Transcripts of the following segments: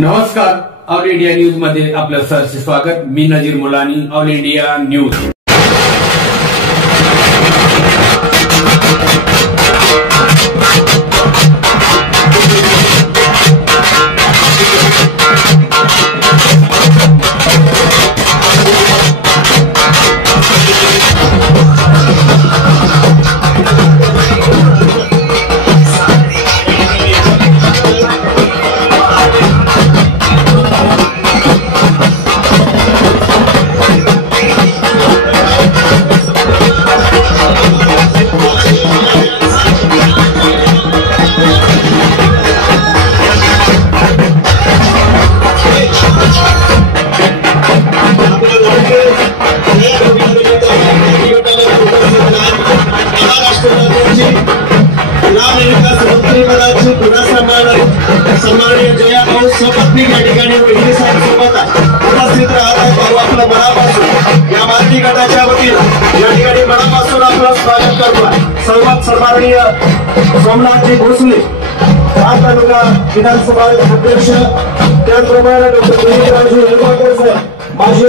नमस्कार, all India news मध्ये आपलं सहर्ष स्वागत। मी नजीर मुलानी, ऑल इंडिया न्यूज। सन्माननीय जया भाऊ सपत्नी या ठिकाणी वहिनी साहेब सोबत उपस्थित राहतात। भाऊ आपलं मनापासून या माती गटाच्या वतीने या ठिकाणी मनापासून आपलं स्वागत करतो। सर्वात सन्माननीय सोमनाथजी भोसले तालुका विधानसभा अध्यक्ष, त्याचप्रमाणे डॉक्टर विजयराजू हेलवाकर साहेब माजी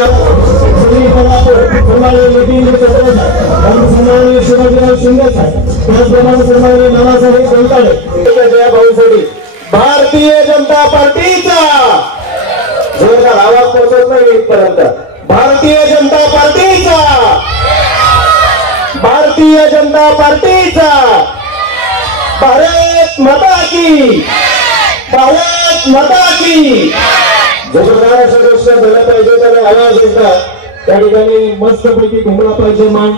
सन्माननीय शिवाजीराव शिंदे साहेब, त्याचप्रमाणे सन्माननीय नानासाहेब कोलताडे जया भाऊसाठी भारतीय जनता पार्टीचा जोरदार आवाज पोहोचत नाही इथपर्यंत। भारतीय जनता पार्टीचा, भारतीय जनता पार्टीचा, भारत माता की, भारत माता की। जोरदार अशा गोष्ट झाल्या पाहिजे, त्याला आवाज येतात त्या ठिकाणी मस्तपैकी घुमला पाहिजे मान।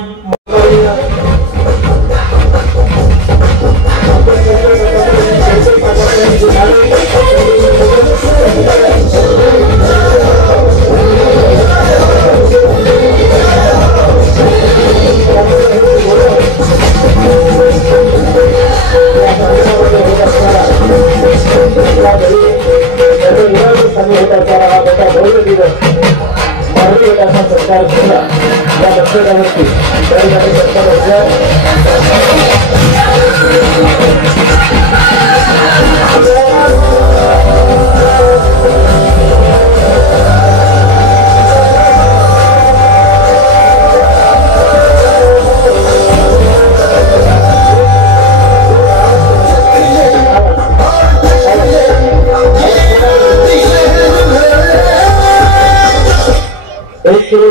सरकार सुद्धा या दक्षतावरती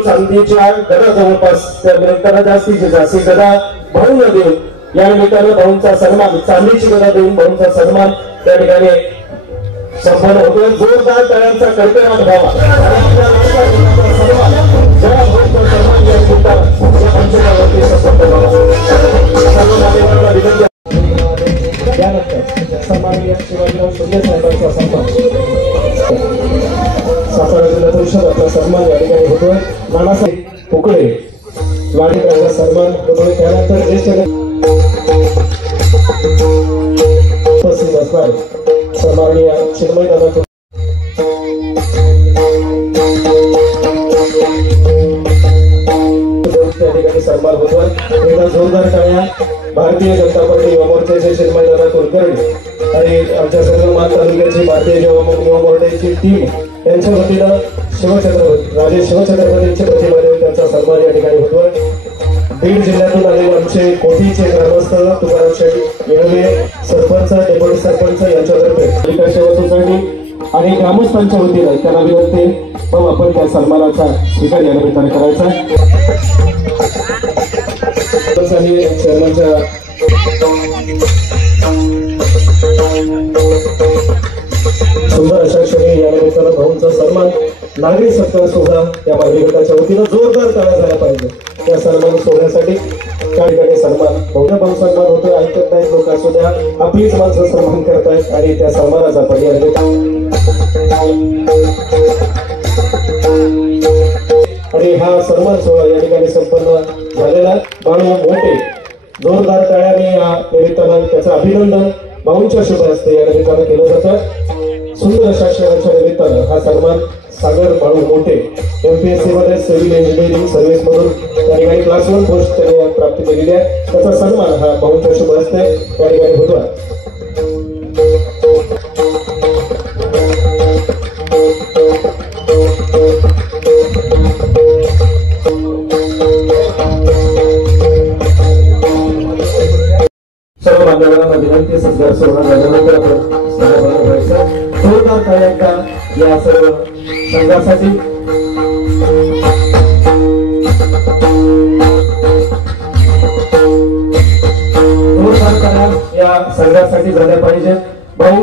चांदीच्या गदा जवळपास त्या निमित्तानं जास्तीची जास्ती गदा भाऊंना देऊन या निमित्तानं भाऊंचा सन्मान, चांदीची गदा देऊन भाऊंचा सन्मान त्या ठिकाणी संपन्न होतोय। जोरदार टाळ्यांचा कडकडाट व्हावा। त्यानंतर सन्माननीय शिवाजीराव शिंदे साहेबांचा सन्मान, सातारा जिल्हा परिषदाचा सन्मान या ठिकाणी होतोय। नानासाहेब उकडे वाडीकरांचा सन्मान होतोय। त्यानंतर ज्येष्ठ उपस्थित असणार सन्माननीय चिन्मय दादा त्या ठिकाणी सन्मान होतोय। एकदा जोरदार टाळ्या भारतीय जनता पार्टी युवा मोर्चाचे चिन्मय दादा कुलकर्णी आणि आमच्या संगमान तालुक्याची भारतीय युवा मोर्चाची टीम यांच्या वतीनं शिवछत्रपती राजे शिवछत्रपतींची प्रतिमा देऊन त्यांचा सन्मान या ठिकाणी होतोय। बीड जिल्ह्यातून आलेले आमचे कोटीचे ग्रामस्थ तुकाराम शेठ येळवे, सरपंच, डेप्युटी सरपंच यांच्यातर्फे विकास सेवा सोसायटी आणि ग्रामस्थांच्या वतीनं त्यांना विनंती मग आपण त्या सन्मानाचा स्वीकार या निमित्ताने करायचा। चेअरमनच्या सुंदर अशा क्षणी या निमित्तानं भाऊंचा सन्मान, नागरी सत्कार सोहळा या मागणी गटाच्या वतीनं जोरदार टाळ्या झाला पाहिजे त्या सन्मान सोहळ्यासाठी। त्या ठिकाणी सन्मान भव्य भाऊ सन्मान होतोय। ऐकत नाहीत लोक असू द्या, आपलीच माणसं सन्मान करतायत आणि त्या सन्मानाचा पर्याय आणि हा सन्मान सोहळा या ठिकाणी संपन्न झालेला। बाळू मोठे जोरदार टाळ्याने या निमित्तानं त्याचं अभिनंदन भाऊंच्या शुभ हस्ते या निमित्तानं केलं जातं। सुंदर अशा क्षणाच्या निमित्तानं हा सन्मान सागर बाळू मोठे MPSC मध्ये सिव्हिल इंजिनिअरिंग सर्व्हिस मधून त्या ठिकाणी क्लास 1 पोस्ट त्यांनी प्राप्त केलेली आहे। त्याचा सन्मान हा भाऊंच्या शुभ हस्ते त्या ठिकाणी होतो। विनंती सत्कार सोहळा झाल्यानंतर आपण समाधान व्हायचं. जोरदार टाळ्या या सर्व संघासाठी. जोरदार टाळ्या या संघासाठी झाल्या पाहिजे. भाऊ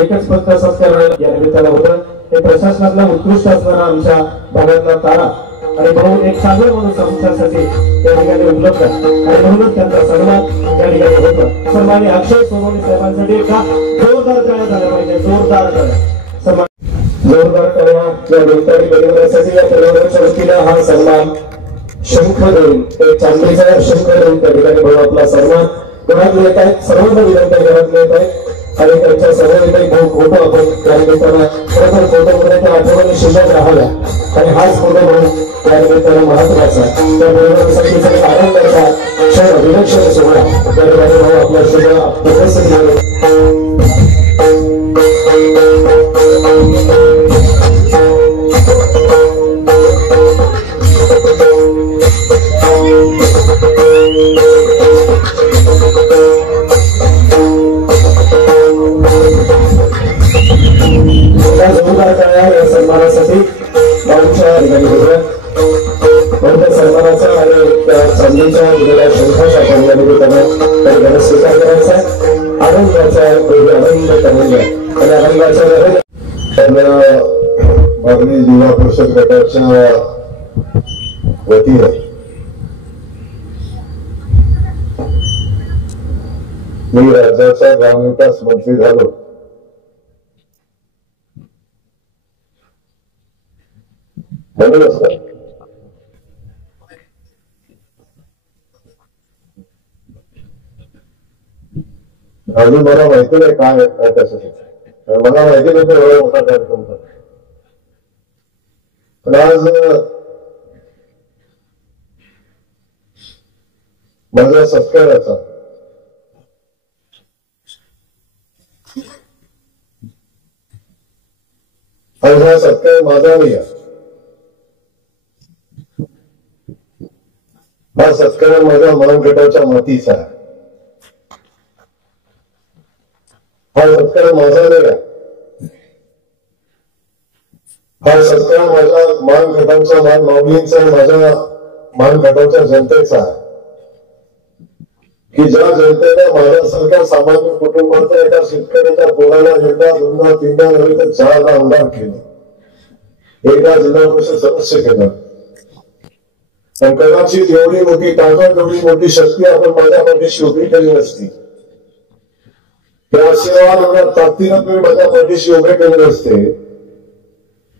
एकच फक्त सत्कार या निमित्ताला होतं. हे प्रशासनातला उत्कृष्ट असणारा आमच्या भागातला तारा आणि भाऊ एक सागर म्हणून आमच्यासाठी या ठिकाणी उपलब्ध आहे आणि म्हणूनच त्यांचा सन्मान या ठिकाणी होतो. सन्माननीय अक्षय सोनवणे साहेबांसाठी एका जोरदार टाळ्या झाल्या पाहिजे. जोरदार टाळ्या. जोरदार टाळ्या या निमित्ताने बनवण्यासाठी या परिवाराच्या वतीने हा सन्मान शंख देऊन एक चांदीचा शंख देऊन त्या ठिकाणी भाऊ आपला सन्मान घरात येत आहेत. सर्वांना विनंती घरात येत आहेत आणि त्यांच्या सर्वांनी भाऊ फोटो आपण त्या निमित्तानं खरोखर फोटोमध्ये त्या आठवणी शिल्लक राहाव्या आणि हाच फोटो म्हणून त्या निमित्तानं महत्वाचा त्या परिवारासाठी आनंदाचा क्षण विलक्षण सोहळा त्या ठिकाणी भाऊ आपल्या शुभ उपस्थित झाले. जोरदार टाळ्या या सन्मानासाठी भाऊच्या ठिकाणी होत्या. बहुतेक सन्मानाचा आणि त्या चांदीच्या दिलेल्या शंखाच्या या निमित्तानं स्वीकार करायचा आनंदाचा आनंद करूया आणि आनंदाच्या मागणी जिल्हा परिषद गटाच्या वतीने मी राज्याचा ग्रामविकास मंत्री झालो. अजून मला माहिती नाही काय कसं मला माहिती नव्हतं एवढा मोठा कार्यक्रम. पण आज माझ्या सत्काराचा आज हा सत्कार माझा नाही आहे. हा सत्कार माझ्या मनगटाच्या मातीचा आहे. हा सत्कार माझा नाही आहे. हा सत्कार माझ्या मान घटावचा मान माऊलींचा आणि माझ्या मान घटावच्या जनतेचा आहे की ज्या जनतेने माझ्यासारख्या सामान्य कुटुंबाच्या एका शेतकऱ्याच्या पोराला एकदा दोनदा तीनदा नव्हे तर चारदा आमदार केले. एकदा जिल्हा परिषद सदस्य केलं. पण कदाचित एवढी मोठी ताकद एवढी मोठी शक्ती आपण माझ्या पाठीशी उभी केली नसती. त्या आशीर्वाद एवढ्या ताकदीनं तुम्ही माझ्या पाठीशी उभे केले नसते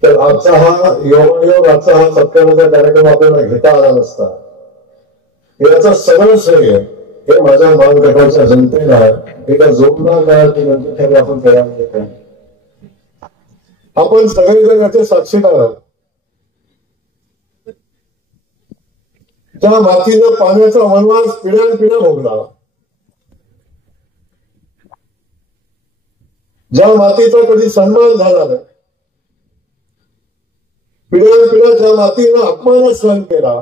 तर आजचा हा योगायोग आजचा हा सत्काराचा कार्यक्रम आपल्याला घेता आला नसता. याचं सगळं श्रेय हे माझ्या मान गटाच्या जनतेला एका जोरदार काळाची नंतर आपण तयार आपण सगळेजण याचे साक्षीदार आहोत. त्या मातीनं पाण्याचा वनवास पिढ्यानपिढ्या भोगला. ज्या मातीचा कधी सन्मान झाला नाही. पिढ्यानपिढ्या ज्या मातीनं अपमान सहन केला.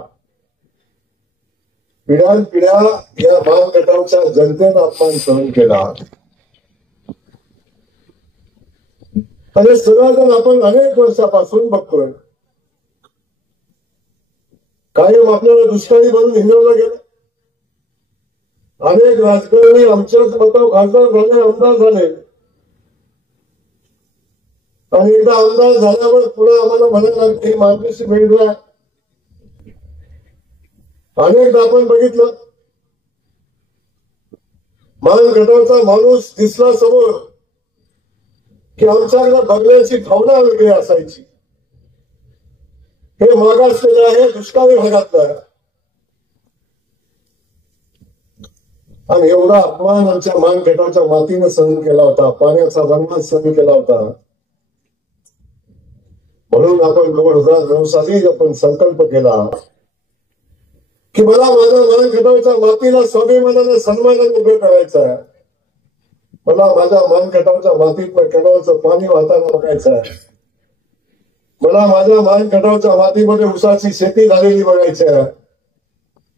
पिढ्यानपिढ्या या मान गटावच्या जनतेनं अपमान सहन केला. आणि सगळेजण आपण अनेक वर्षापासून बघतोय कायम आपल्याला दुष्काळी बनून हिंडवलं गेलं. अनेक राजकारणी आमच्याच मतावर खासदार झाले आमदार झाले आणि एकदा आमदार झाल्यावर पुढे आम्हाला म्हणायला लागते माणूस मिळतोय. अनेकदा आपण बघितलं मान गटाचा माणूस दिसला समोर की आमच्याकडे बघण्याची भावना वेगळी असायची. हे मागासलेलं आहे दुष्काळी भागातलं आणि एवढा अपमान आमच्या मान गटाच्या मातीनं सहन केला होता. पाण्याचा वनवास सहन केला होता. म्हणून आपण 2009 साली आपण संकल्प केला की मला माझ्या मान गटाच्या मातीला स्वाभिमानाने सन्मानाने उभे करायचं आहे. मला माझ्या मान गटाच्या मातीतनं केळाचं पाणी वाहताना बघायचं आहे. मला माझ्या मान गटाच्या मातीमध्ये ऊसाची शेती झालेली बघायची आहे.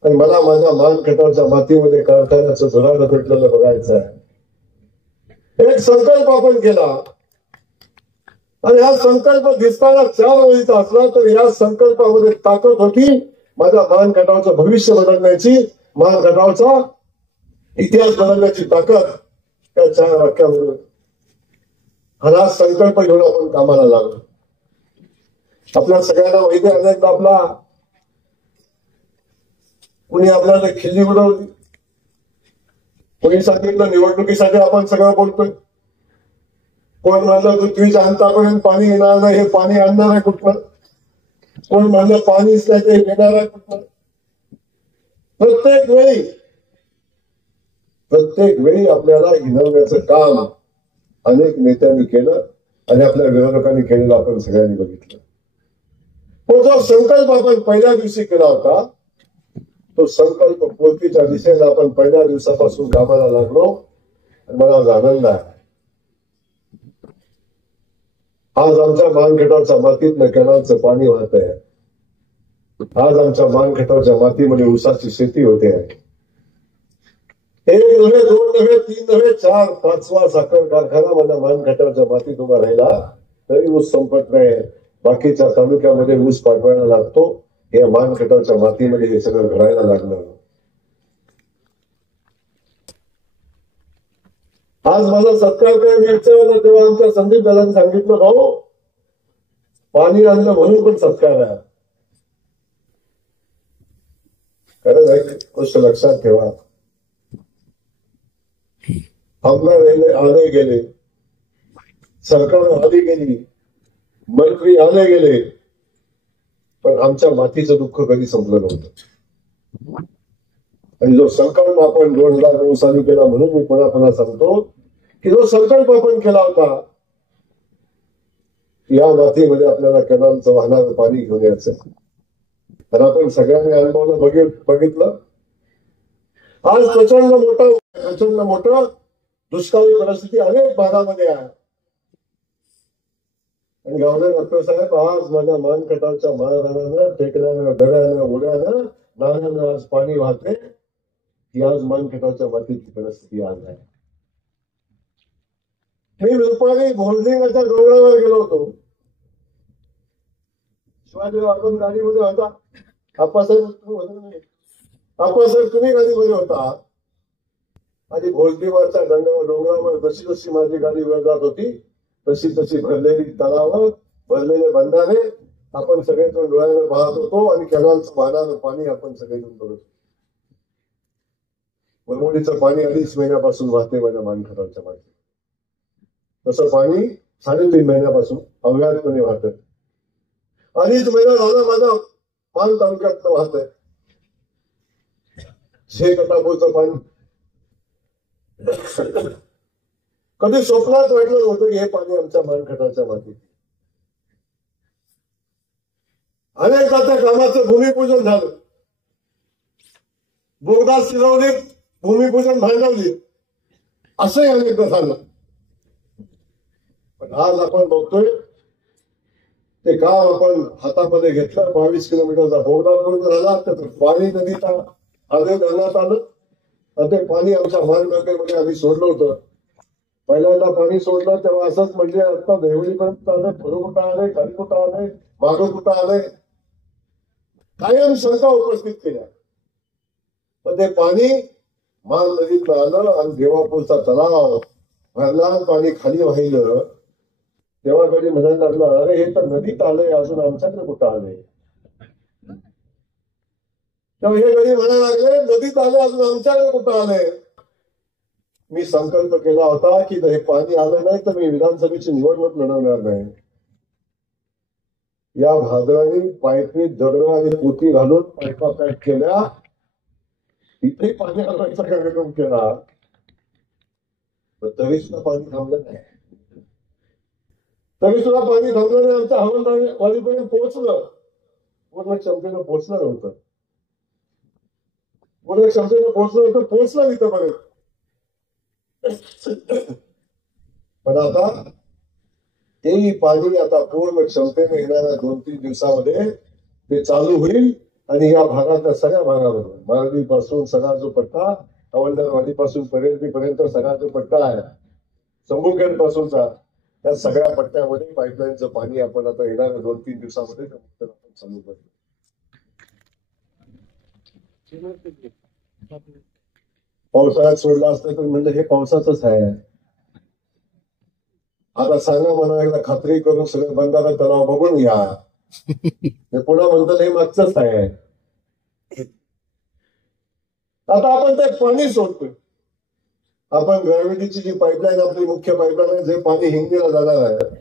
आणि मला माझ्या मानखटावच्या मातीमध्ये कारखान्याचं झुरानं भेटलेलं बघायचं आहे. एक संकल्प आपण केला आणि हा संकल्प दिसताना 4 वळीचा असला तर या संकल्पामध्ये ताकद होती माझ्या मानखटावचं भविष्य बदलण्याची, मानखटावचा इतिहास बदलण्याची ताकद त्या 4 वाक्यामध्ये. हा संकल्प घेऊन आपण कामाला लागलो. आपल्या सगळ्यांना माहिती आहे आपला कुणी आपल्याला खिल्ली उडवली, कोणी सांगितलं निवडणुकीसाठी आपण सगळं बोलतोय, कोण म्हणलं पृथ्वीच्या अंतापर्यंत पाणी येणार नाही, हे पाणी आणणार आहे कुठलं, कोण म्हणलं पाणीच नाही ते येणार आहे कुठलं. प्रत्येक वेळी आपल्याला हिनवण्याचं काम अनेक नेत्यांनी केलं आणि आपल्या विरोधकांनी केलेलं आपण सगळ्यांनी बघितलं. पण जो संकल्प आपण पहिल्या दिवशी केला होता तो संकल्प पूर्तीच्या दिशेला आपण पहिल्या दिवसापासून कामाला लागलो आणि मला आज आनंद आहे. आज आमच्या मानखटावच्या मातीतनं कॅनलचं पाणी वाहत आहे. आज आमच्या मानखटावच्या मातीमध्ये ऊसाची शेती होते आहे. 1 नव्हे, 2 नव्हे, 3 नव्हे, 4, 5वा साखर कारखाना माझ्या मानखटावच्या मातीत उभा राहिला तरी ऊस संपत नाही. बाकीच्या तालुक्यामध्ये ऊस पाठवायला लागतो, या मानखटावच्या मातीमध्ये हे सगळं घडायला लागलं. आज माझा सत्कार करायचा होता तेव्हा आमच्या संदीप दादांनी सांगितलं, भाऊ पाणी आणलं म्हणून पण सत्कार आहे. खरंच आहे, गोष्ट लक्षात ठेवा. आमदार आले गेले, सरकार आली गेली, मंत्री आले गेले, पण आमच्या मातीचं दुःख कधी संपलं नव्हतं. आणि जो संकल्प आपण 2009 साली केला म्हणून मी पुन्हा सांगतो की जो संकल्प आपण केला होता या मातीमध्ये आपल्याला कॅनलचं वाहणारं पाणी घेऊन यायचं, तर आपण सगळ्यांनी अनुभवलं, बघितलं. आज प्रचंड मोठं दुष्काळी परिस्थिती अनेक भागामध्ये आहे. आणि गव्हर्नर डॉक्टर साहेब आज माझ्या मानखटावच्या महाराजानं टेकड्यानं, दऱ्यानं, उड्यानं, नाल्यानं आज पाणी वाहते. ही आज मानखटावच्या मातीची परिस्थिती आज आहे. मी दुपारी भोजलिंगाच्या डोंगरावर गेलो होतो. शिवाजी आपण गाडीमध्ये होता, आप्पासाहेब तुम्ही गाडीमध्ये होता. आणि भोजलीवरच्या डोंगरावर जशी जशी माझी गाडी वर जात होती तशी भरलेली तलाव, भरलेले बंधारे आपण सगळेजण डोळ्यावर पाहत होतो आणि कॅनलचं वाहणारं पाणी आपण सगळेजण बघत होतो. मुरमुडीचं पाणी 2.5 महिन्यापासून वाहते माझ्या मानखटावच्या मातीत. तसं पाणी 3.5 महिन्यापासून अव्याहतपणे वाहत. 2.5 महिना झाला माझा मान तालुक्यात वाहत आहे. शेकटापूरचं पाणी कधी स्वप्नात वाटलं नव्हतं की हे पाणी आमच्या मानखटावच्या मातीत. अनेकदा त्या कामाचं भूमिपूजन झालं, बोगदा शिरवली, भूमिपूजन भांडवली, असंही अनेकदा झालं. पण आज आपण बघतोय ते काम आपण हातामध्ये घेतलं. 22 किलोमीटरचा बोगदा पूर्ण झाला, तर पाणी नदीत आले धरणात आलं आणि ते पाणी आमच्या मानगंगेमध्ये आम्ही सोडलं होतं. पहिल्यांदा पाणी सोडलं तेव्हा असंच म्हणजे आता देवळीपर्यंत आलंय, पुढे कुठं आलंय, खाली कुठं आलंय, मागं कुठं आलंय, कायम शंका उपस्थित केल्या. पण ते पाणी मान नदीत आलं आणि देवापूरचा तलाव भरला, पाणी खाली वाहिलं. तेव्हा कधी म्हणायला लागलं, अरे हे तर नदीत आलंय, अजून आमच्याकडे कुठं आलंय. तेव्हा हे कधी म्हणायला लागले, नदीत आलं अजून आमच्याकडे कुठं आलंय. मी संकल्प केला होता की हे पाणी आलं नाही तर मी विधानसभेची निवडणूक लढवणार नाही. या भाद्राने पाईपीत दगड आणि पोती घालून पाईपा पॅक केल्या, तिथे पाणी आणायचा कार्यक्रम केला, तरी सुद्धा पाणी थांबलं नाही. आमच्या हवालदारीपर्यंत पोहोचलं, पूर्ण क्षमतेनं पोहोचलं नव्हतं. पोहोचलं तिथपर्यंत. पण आता तेही पाणी आता पूर्ण क्षमतेने येणाऱ्या 2-3 दिवसामध्ये ते चालू होईल आणि या भागातल्या सगळ्या भागाबरोबर मारवीपासून सगळा जो पट्टा हवालदारवाडीपासून पर्यंत सगळा जो पट्टा आहे संभुखेड पासूनचा त्या सगळ्या पट्ट्यामध्ये पाईपलाईनचं पाणी आपण आता येणाऱ्या 2-3 दिवसामध्ये आपण चालू करतो. पावसाळ्यात सोडलं असतं तर म्हणजे हे पावसाचंच आहे. आता सांगा म्हणा एकदा खात्री करून सगळं बंधारा तलाव बघून या. हे पुन्हा म्हणतात हे मागचंच आहे. आता आपण ते पाणी सोडतोय. आपण ग्रॅव्हिटीची जी पाईपलाईन आपली मुख्य पाईपलाईन आहे जे पाणी हिंगणीला जाणार आहे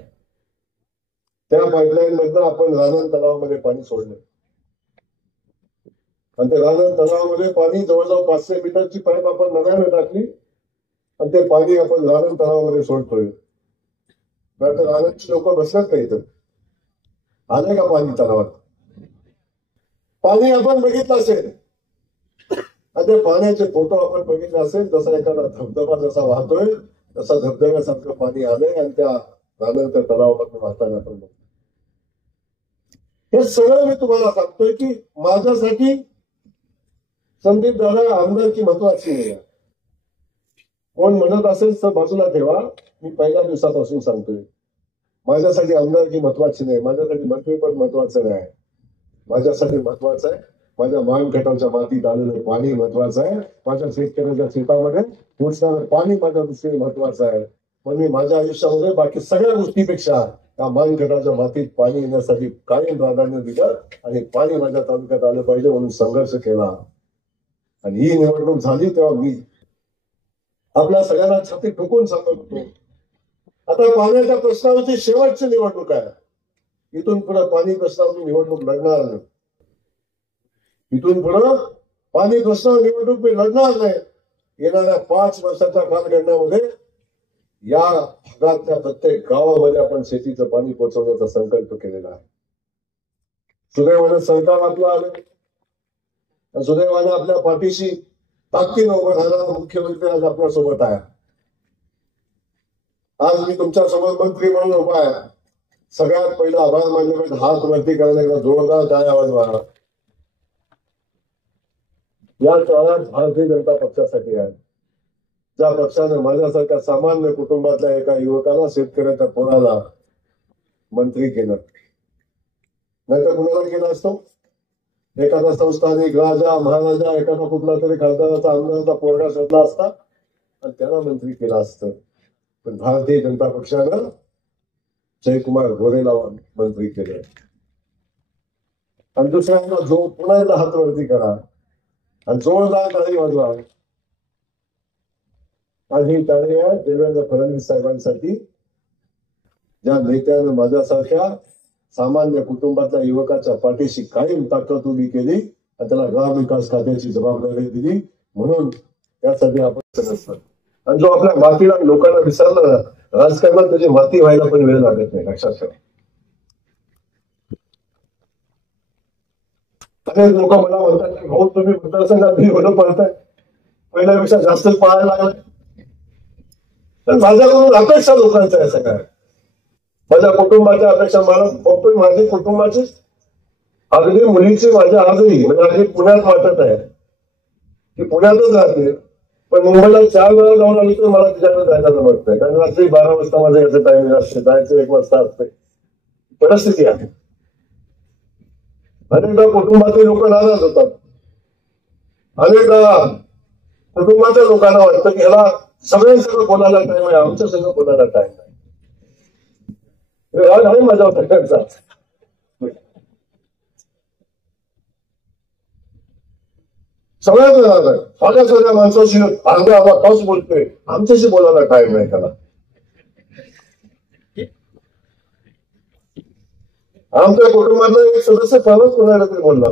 त्या पाईपलाईन मधनं आपण रानन तलावामध्ये पाणी सोडलं आणि ते रानन तलावामध्ये पाणी जवळजवळ 500 मीटरची पाईप आपण नव्याने टाकली आणि ते पाणी आपण रानन तलावामध्ये सोडतोय. तर राननची लोक बसतात का इथं? आले का पाणी तलावात? पाणी आपण बघितलं असेल आणि ते पाण्याचे फोटो आपण बघितले असेल. जसा एखादा धबधबा जसा वाहतोय तसा धबधब्यासारखं पाणी आलंय आणि त्या रानन तलावामध्ये वाहताना आपण बघतो. हे सगळं मी तुम्हाला सांगतोय की माझ्यासाठी संदीप दादा आमदारकी महत्वाची नाही आहे. कोण म्हणत असेल तर बाजूला ठेवा. मी पहिल्या दिवसापासून सांगतोय माझ्यासाठी आमदारकी महत्वाची नाही. माझ्यासाठी मंत्रीपद महत्वाचं नाही. माझ्यासाठी महत्वाचं आहे माझ्या मानखटाच्या मातीत आलेलं पाणी महत्वाचं आहे. माझ्या शेतकऱ्याच्या शेतामध्ये पोचणारं पाणी माझ्या दृष्टीने महत्वाचं आहे. पण मी माझ्या आयुष्यामध्ये बाकी सगळ्या गोष्टीपेक्षा त्या मानखटाच्या मातीत पाणी येण्यासाठी कायम प्राधान्य दिलं आणि पाणी माझ्या तालुक्यात आलं पाहिजे म्हणून संघर्ष केला. आणि ही निवडणूक झाली तेव्हा मी आपल्या सगळ्यांना छाती ठोकून सांगत होतो आता पाण्याच्या प्रश्नावरची शेवटची निवडणूक आहे. इथून पुढे पाणी प्रश्नावरची निवडणूक लढणार नाही. इथून पुढे पाणी प्रश्नावर निवडणूक मी लढणार नाही. येणाऱ्या 5 वर्षाच्या कालखंडामध्ये या भागातल्या प्रत्येक गावामध्ये आपण शेतीचं पाणी पोहोचवण्याचा संकल्प केलेला आहे. सुदैवानं सरकार आपलं आलं. सुदैवानं आपल्या पाठीशी ताकदीनं उभं राहणारा मुख्यमंत्री आज आपल्या सोबत आहे. आज मी तुमच्या सोबत मंत्री म्हणून उभा आहे. सगळ्यात पहिलं आभार मानले पाहिजे. हात वरती करण्याचा जोरदार टाळ्या वाजवा. या काळात भारतीय जनता पक्षासाठी आहे. ज्या पक्षानं माझ्यासारख्या सामान्य कुटुंबातल्या एका युवकाला शेतकऱ्याच्या पोराला मंत्री केलं. नाहीतर कुणाला केलं असतो? एखादा संस्थानिक राजा महाराजा एखादा कुठला तरी खासदाराचा आमदाराचा पोरगा शोधला असता आणि त्याला मंत्री केला असतं. पण भारतीय जनता पक्षानं जयकुमार गोरेला मंत्री केले. आणि दुसऱ्यांना जो पुन्हा एकदा हात वरती करा आणि जोरदार टाळी वाजवा. आणि ही टाळी आहे देवेंद्र फडणवीस साहेबांसाठी ज्या नेत्यानं माझ्यासारख्या सामान्य कुटुंबातल्या युवकाच्या पाठीशी कायम ताकद उभी केली आणि त्याला ग्राम विकास खात्याची जबाबदारी दिली. म्हणून त्यासाठी आपण नसतात. आणि जो आपल्या मातीला लोकांना विसरला ना राजकारणात त्याची माती व्हायला पण वेळ लागत नाही. लक्षात ठेवा. अनेक लोक मला म्हणतात की भाऊ तुम्ही मतदारसंघात भरपूर पडताय पहिल्यापेक्षा जास्तच पळायला लागलाय. तर माझ्याकडून अपेक्षा लोकांच्या आहे सगळ्या. माझ्या कुटुंबाच्या अपेक्षा मला बघतोय माझी कुटुंबाची अगदी मुलीची माझ्या आजही म्हणजे अगदी पुण्यात वाटत आहे की पुण्यातच राहते पण मुंबईला 4 वेळा जाऊन आली तर मला तिच्याकडे जायला जमत नाही. कारण रात्री 12 वाजता माझं याचं टायमिंग असते. जायचं 1 वाजता असते. परिस्थिती आहे. अनेकदा कुटुंबातील लोक नाराज होतात. अनेकदा कुटुंबाच्या लोकांना वाटतं की ह्याला सगळ्यांसंग बोलायला टाइम आहे आमच्या संग बोलायला टाइम नाही. राग आहे माझ्या सगळ्यांचा. सगळ्याच राग आहे. माझ्या सगळ्या माणसाशी अर्धा तास बोलतोय आमच्याशी बोलायला टाइम नाही त्याला. आमच्या कुटुंबातला एक सदस्य फारच कोणाला तरी बोलला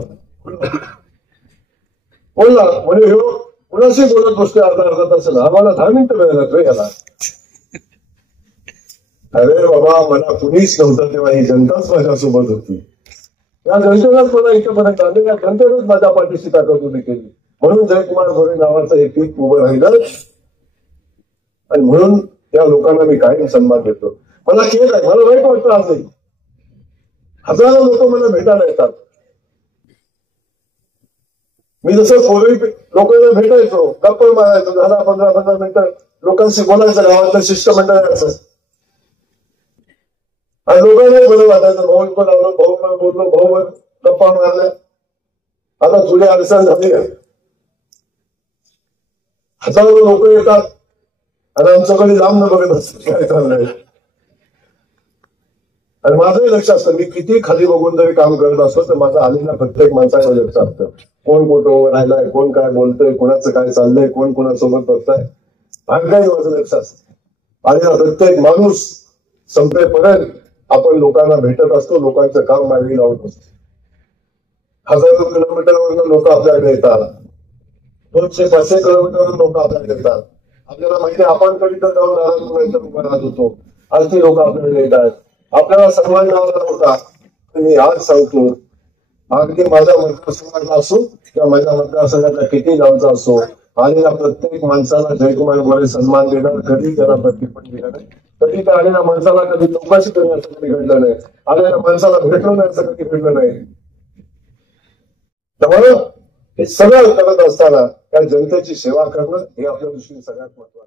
म्हणजे हो कुणाशी बोलत बसतोय अर्धा तास. आम्हाला 10 मिनिटं वेळ लागतोय याला. अरे बाबा मला कुणीच नव्हतं तेव्हा ही जनताच माझ्यासोबत होती. या जनतेलाच मला इथपर्यंत आले. या जनतेनेच माझ्या पाठीशी ताकद उभी केली. म्हणून जयकुमार गोरे नावाचं एक पीक उभं राहिलं आणि म्हणून त्या लोकांना मी कायम सन्मान देतो. मला खेद आहे. मला वाईट वाटतं आजही हजारो लोक मला भेटायला येतात मी जसं पूर्वी लोकांना भेटायचो, गप्पा मारायचो, 10-15 मिनिटं लोकांशी बोलायचं, गावातलं शिष्टमंडळाचं, आणि लोकांनाही बरं वाटायचं. भाऊ पण लावलं, भाऊ पण बोललो, भाऊ पण गप्पा मारल्या. आता जुने अडचण झाली आहे. हजारो लोक येतात आणि आमच्याकडे लांब न बघत असतात काय चाललंय. आणि माझंही लक्ष असतं, मी किती खाली बघून जरी काम करत असतो तर माझं आलेल्या प्रत्येक माणसाकडे लक्ष असतं. कोण कुठं राहिलाय, कोण काय बोलतोय, कोणाचं काय चाललंय, कोण कोणासोबत बसताय, काही माझं लक्ष असतं. आणि प्रत्येक माणूस संपेपर्यंत आपण लोकांना भेटत असतो, लोकांचं काम मार्गी लावत असतो. हजारो किलोमीटरवरून लोक आपल्याकडे येतात, 200-500 किलोमीटरवरून लोक आपल्याकडे येतात. आपल्याला माहिती आहे आपण कधी तर जाऊन उभा राहत होतो, आज ती लोक आपल्याकडे येत आहेत. आपल्याला सन्मान लावला होता. मी आज सांगतो, अगदी माझ्या मतदारसंघातला असो किंवा माझ्या मतदारसंघातला किती लांबचा असो, आलेल्या प्रत्येक माणसाला जयकुमार गोरे सन्मान देणार, कधी त्याला प्रतिपण दिलं नाही. कधी त्या आलेल्या माणसाला कधी चौकशी करण्याचं कधी घडलं नाही, आलेल्या माणसाला भेटून जाण्याचं कधी घडलं नाही. त्यामुळे हे सगळं करत असताना त्या जनतेची सेवा करणं हे आपल्या दृष्टीने सगळ्यात महत्वाचं.